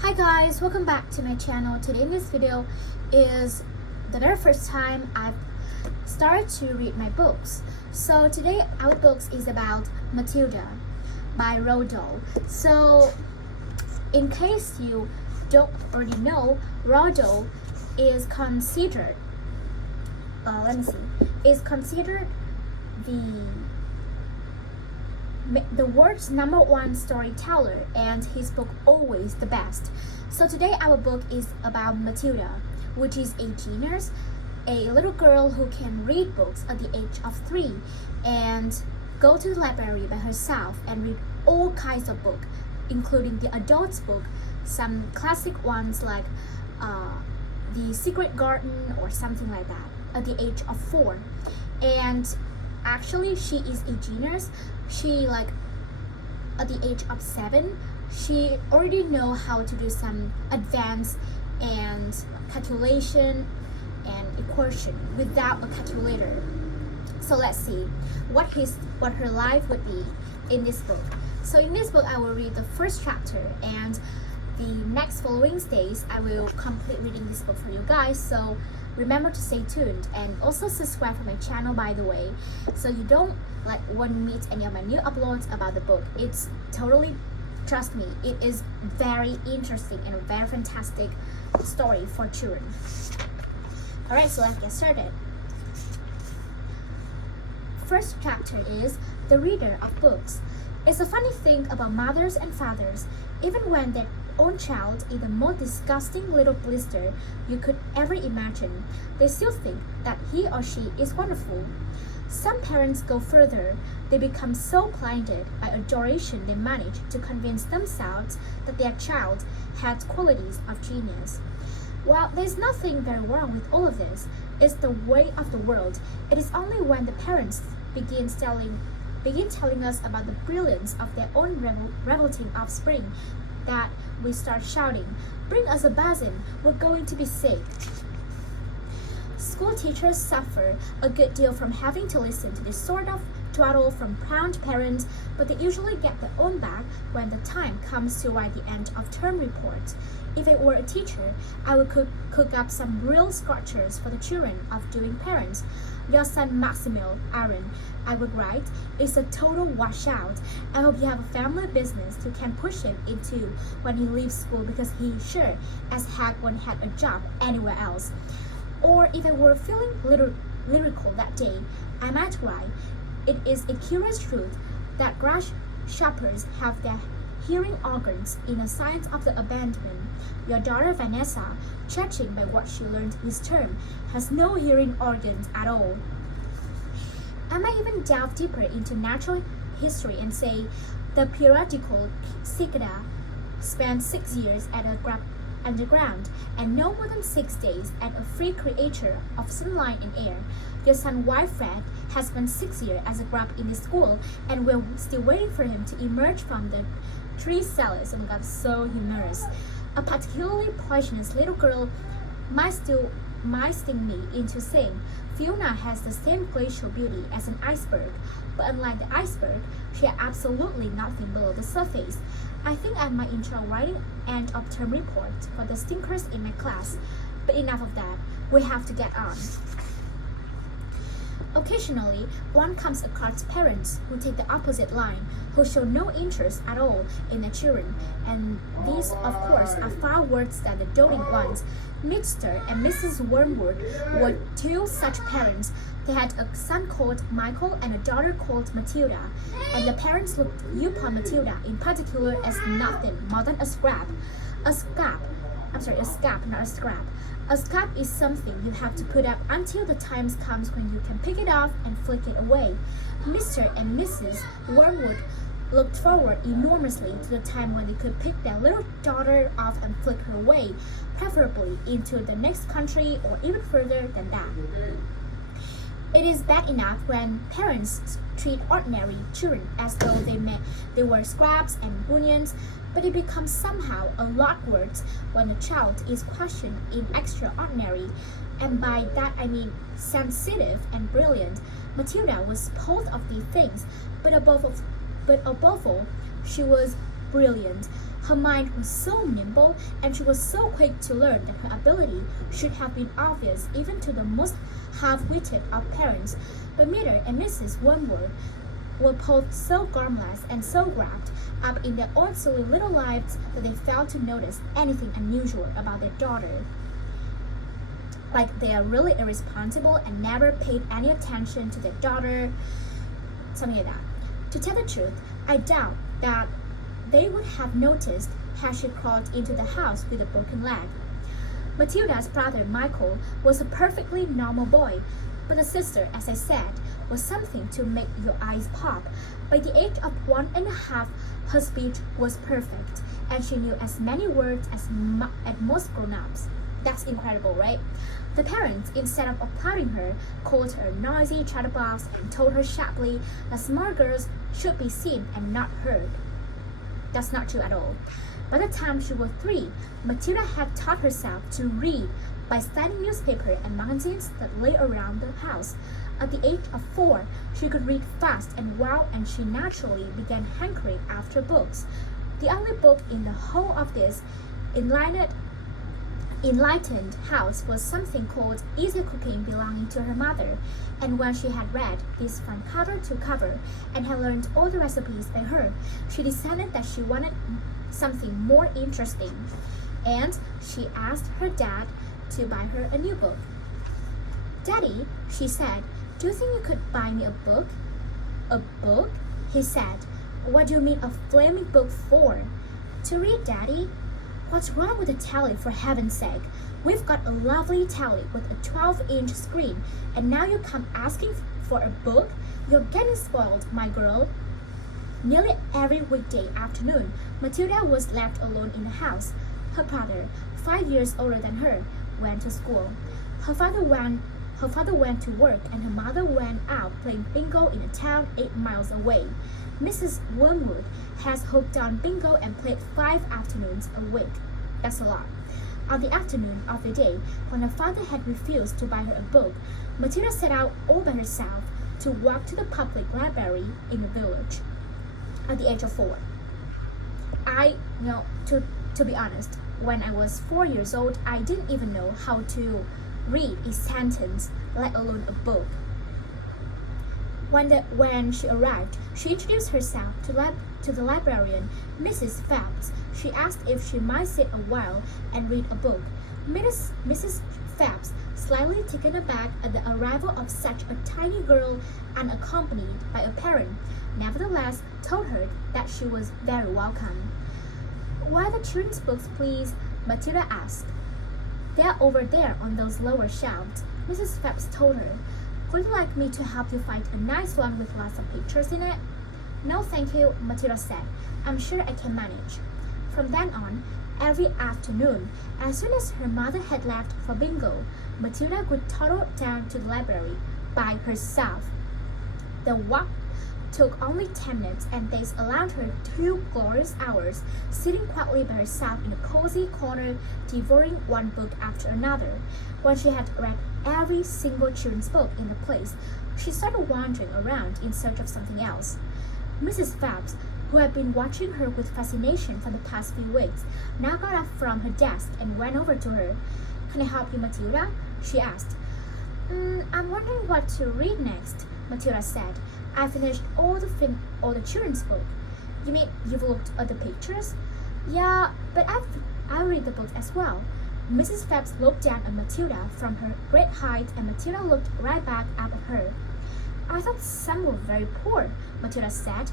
Hi guys, welcome back to my channel. Today in this video is the very first time I've started to read my books. So today our books is about Matilda by Roald Dahl. So in case you don't already know, Roald Dahl is considered the world's #1 storyteller, and his book always the best. So today our book is about Matilda, which is a genius, a little girl who can read books at the age of 3 and go to the library by herself and read all kinds of books, including the adults book, some classic ones like The Secret Garden or something like that at the age of 4. And actually she is a genius. She at the age of 7, she already know how to do some advanced and calculation and equation without a calculator. So let's see what her life would be in this book. So in this book I will read the first chapter, and the next following days I will complete reading this book for you guys. So remember to stay tuned and also subscribe to my channel, by the way, so you don't won't miss any of my new uploads about the book. It's totally, trust me, it is very interesting and a very fantastic story for children. Alright, so let's get started. First chapter is The Reader of Books. It's a funny thing about mothers and fathers. Even when their own child is the most disgusting little blister you could ever imagine, they still think that he or she is wonderful. Some parents go further. They become so blinded by adoration they manage to convince themselves that their child has qualities of genius. While there's nothing very wrong with all of this, it's the way of the world. It is only when the parents begin telling us about the brilliance of their own revolting offspring that we start shouting, "Bring us a basin, we're going to be sick." School teachers suffer a good deal from having to listen to this sort of twaddle from proud parents, but they usually get their own back when the time comes to write the end of term report. If I were a teacher, I would cook up some real scorchers for the children of doing parents. "Your son Maximil, Aaron," I would write, "is a total washout. I hope you have a family business you can push him into when he leaves school, because he sure as heck won't have a job anywhere else." Or if I were feeling lyrical that day, I might write, "It is a curious truth that grasshoppers have their hearing organs in the science of the abandonment. Your daughter Vanessa, judging by what she learned this term, has no hearing organs at all." I might even delve deeper into natural history and say, the periodical cicada spent 6 years at a underground and no more than 6 days at a free creature of sunlight and air. Your son Wilfred has spent 6 years as a grub in the school, and we're still waiting for him to emerge from the tree cellars. And got so humorous. A particularly poisonous little girl might sting me into saying, "Fiona has the same glacial beauty as an iceberg, but unlike the iceberg, she has absolutely nothing below the surface." I think I might enjoy writing end of term reports for the stinkers in my class, but enough of that. We have to get on. Occasionally, one comes across parents who take the opposite line, who show no interest at all in their children, and these, of course, are far worse than the doting ones. Mr. and Mrs. Wormwood were 2 such parents. They had a son called Michael and a daughter called Matilda, and the parents looked upon Matilda in particular as nothing more than a scrap. A scrap, not a scrap. A scrap is something you have to put up until the time comes when you can pick it off and flick it away. Mr. and Mrs. Wormwood looked forward enormously to the time when they could pick their little daughter off and flick her away, preferably into the next country or even further than that. It is bad enough when parents treat ordinary children as though they were scraps and bunions, but it becomes somehow a lot worse when a child is questioned in extraordinary, and by that I mean sensitive and brilliant. Matilda was both of these things, but above all, she was brilliant. Her mind was so nimble, and she was so quick to learn that her ability should have been obvious even to the most half-witted of parents. But Mr. and Mrs. Wormwood were both so harmless and so wrapped up in their own silly little lives that they failed to notice anything unusual about their daughter. Like they are really irresponsible and never paid any attention to their daughter, something like that. To tell the truth, I doubt that they would have noticed had she crawled into the house with a broken leg. Matilda's brother Michael was a perfectly normal boy, but the sister, as I said, was something to make your eyes pop. By the age of 1.5, her speech was perfect, and she knew as many words as most grown-ups. That's incredible, right? The parents, instead of applauding her, called her a noisy chatterbox and told her sharply that smart girls should be seen and not heard. That's not true at all. By the time she was 3, Matilda had taught herself to read by studying newspapers and magazines that lay around the house. At the age of 4, she could read fast and well, and she naturally began hankering after books. The only book in the whole of this enlightened house was something called Easy Cooking, belonging to her mother, and when she had read this from cover to cover and had learned all the recipes by her, she decided that she wanted something more interesting, and she asked her dad to buy her a new book. "Daddy," she said, "do you think you could buy me a book?" "A book?" he said. "What do you mean a flaming book for?" "To read, Daddy." "What's wrong with the telly, for heaven's sake? We've got a lovely telly with a 12-inch screen, and now you come asking for a book? You're getting spoiled, my girl." Nearly every weekday afternoon, Matilda was left alone in the house. Her brother, 5 years older than her, went to school. Her father went to work, and her mother went out playing bingo in a town 8 miles away. Mrs. Wormwood has hooked on bingo and played 5 afternoons a week. That's a lot. On the afternoon of the day when her father had refused to buy her a book, Matilda set out all by herself to walk to the public library in the village. At the age of 4, to be honest, when I was 4 years old, I didn't even know how to read a sentence, let alone a book. When she arrived, she introduced herself to the librarian, Mrs. Phelps. She asked if she might sit a while and read a book. Mrs. Phelps, slightly taken aback at the arrival of such a tiny girl unaccompanied by a parent, nevertheless told her that she was very welcome. "Why the children's books, please?" Matilda asked. "They're over there on those lower shelves," Mrs. Phelps told her. "Would you like me to help you find a nice one with lots of pictures in it?" "No, thank you," Matilda said. "I'm sure I can manage." From then on, every afternoon, as soon as her mother had left for bingo, Matilda would toddle down to the library by herself. The walk took only 10 minutes, and this allowed her 2 glorious hours, sitting quietly by herself in a cozy corner, devouring one book after another. When she had read every single children's book in the place, she started wandering around in search of something else. Mrs. Phelps, who had been watching her with fascination for the past few weeks, now got up from her desk and went over to her. "Can I help you, Matilda?" she asked. I'm wondering what to read next," Matilda said. "I finished all the children's book." "You mean you've looked at the pictures?" "Yeah, but I'll read the book as well." Mrs. Phelps looked down at Matilda from her great height, and Matilda looked right back up at her. "I thought some were very poor," Matilda said,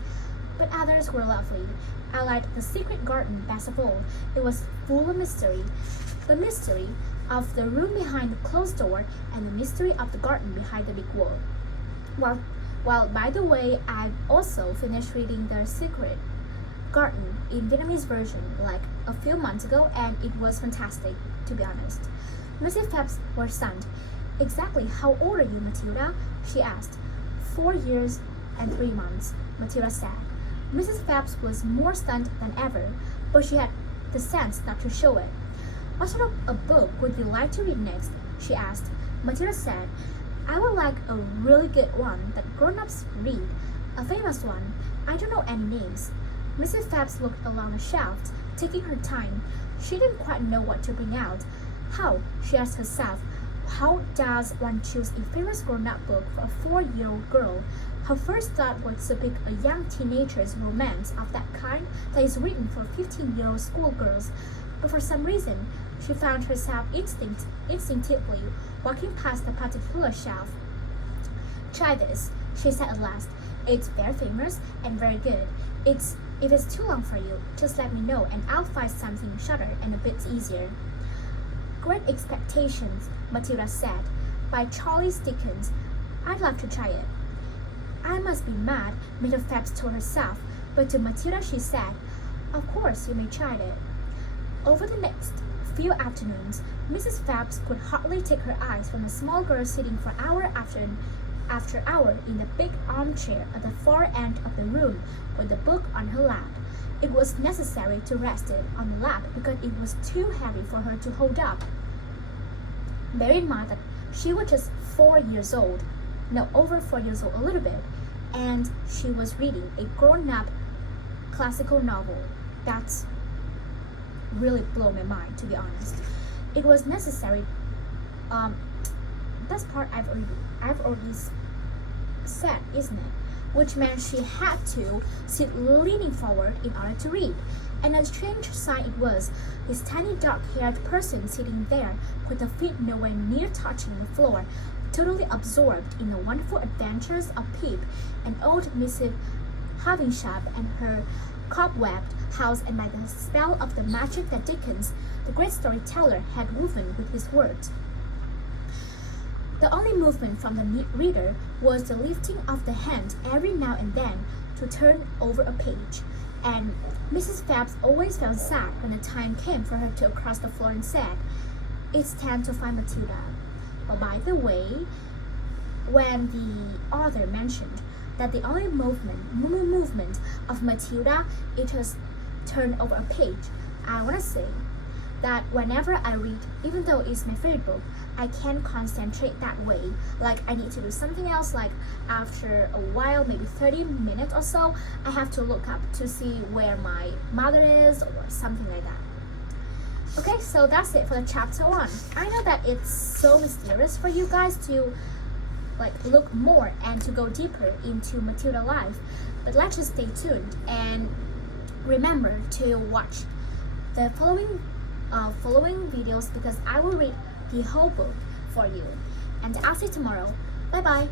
"but others were lovely. I liked The Secret Garden best of all. It was full of mystery. The mystery of the room behind the closed door, and the mystery of the garden behind the big wall. Well, by the way, I've also finished reading The Secret Garden in Vietnamese version like a few months ago, and it was fantastic, to be honest." Mrs. Phelps was stunned. "Exactly how old are you, Matilda?" she asked. 4 years and 3 months, Matilda said. Mrs. Phelps was more stunned than ever, but she had the sense not to show it. "What sort of a book would you like to read next?" she asked. Matilda said, "I would like a really good one that grown-ups read. A famous one. I don't know any names." Mrs. Phelps looked along the shelves, taking her time. She didn't quite know what to bring out. How, she asked herself, how does one choose a famous grown-up book for a 4-year-old girl? Her first thought was to pick a young teenager's romance of that kind that is written for 15-year-old schoolgirls. But for some reason, she found herself instinctively walking past the particular shelf. Try this, she said at last. It's very famous and very good. If it's too long for you, just let me know and I'll find something shorter and a bit easier. Great Expectations, Matilda said, by Charles Dickens. I'd love to try it. I must be mad, Mrs. Phelps told herself, but to Matilda she said, of course you may try it. Over the next few afternoons, Mrs. Phelps could hardly take her eyes from the small girl sitting for hour after hour in the big armchair at the far end of the room with the book on her lap. It was necessary to rest it on the lap because it was too heavy for her to hold up. Bear in mind that she was just 4 years old, no, over 4 years old a little bit, and she was reading a grown-up classical novel. That's really blew my mind, to be honest. It was necessary. That's part I've already said, isn't it? Which meant she had to sit leaning forward in order to read. And a strange sight it was, this tiny dark-haired person sitting there with her feet nowhere near touching the floor, totally absorbed in the wonderful adventures of Pip and old Mrs. Havisham and her cobwebbed house, and by the spell of the magic that Dickens, the great storyteller, had woven with his words. The only movement from the reader was the lifting of the hand every now and then to turn over a page, and Mrs. Phelps always felt sad when the time came for her to cross the floor and said, "It's time to find Matilda." But by the way, when the author mentioned that the only movement of Matilda is to turn over a page, I want to say that whenever I read, even though it's my favorite book, I can't concentrate that way. Like I need to do something else, like after a while, maybe 30 minutes or so, I have to look up to see where my mother is or something like that. Okay, so that's it for the chapter 1. I know that it's so mysterious for you guys to look more and to go deeper into Matilda life, but let's just stay tuned and remember to watch the following videos because I will read the whole book for you. And I'll see you tomorrow. Bye bye.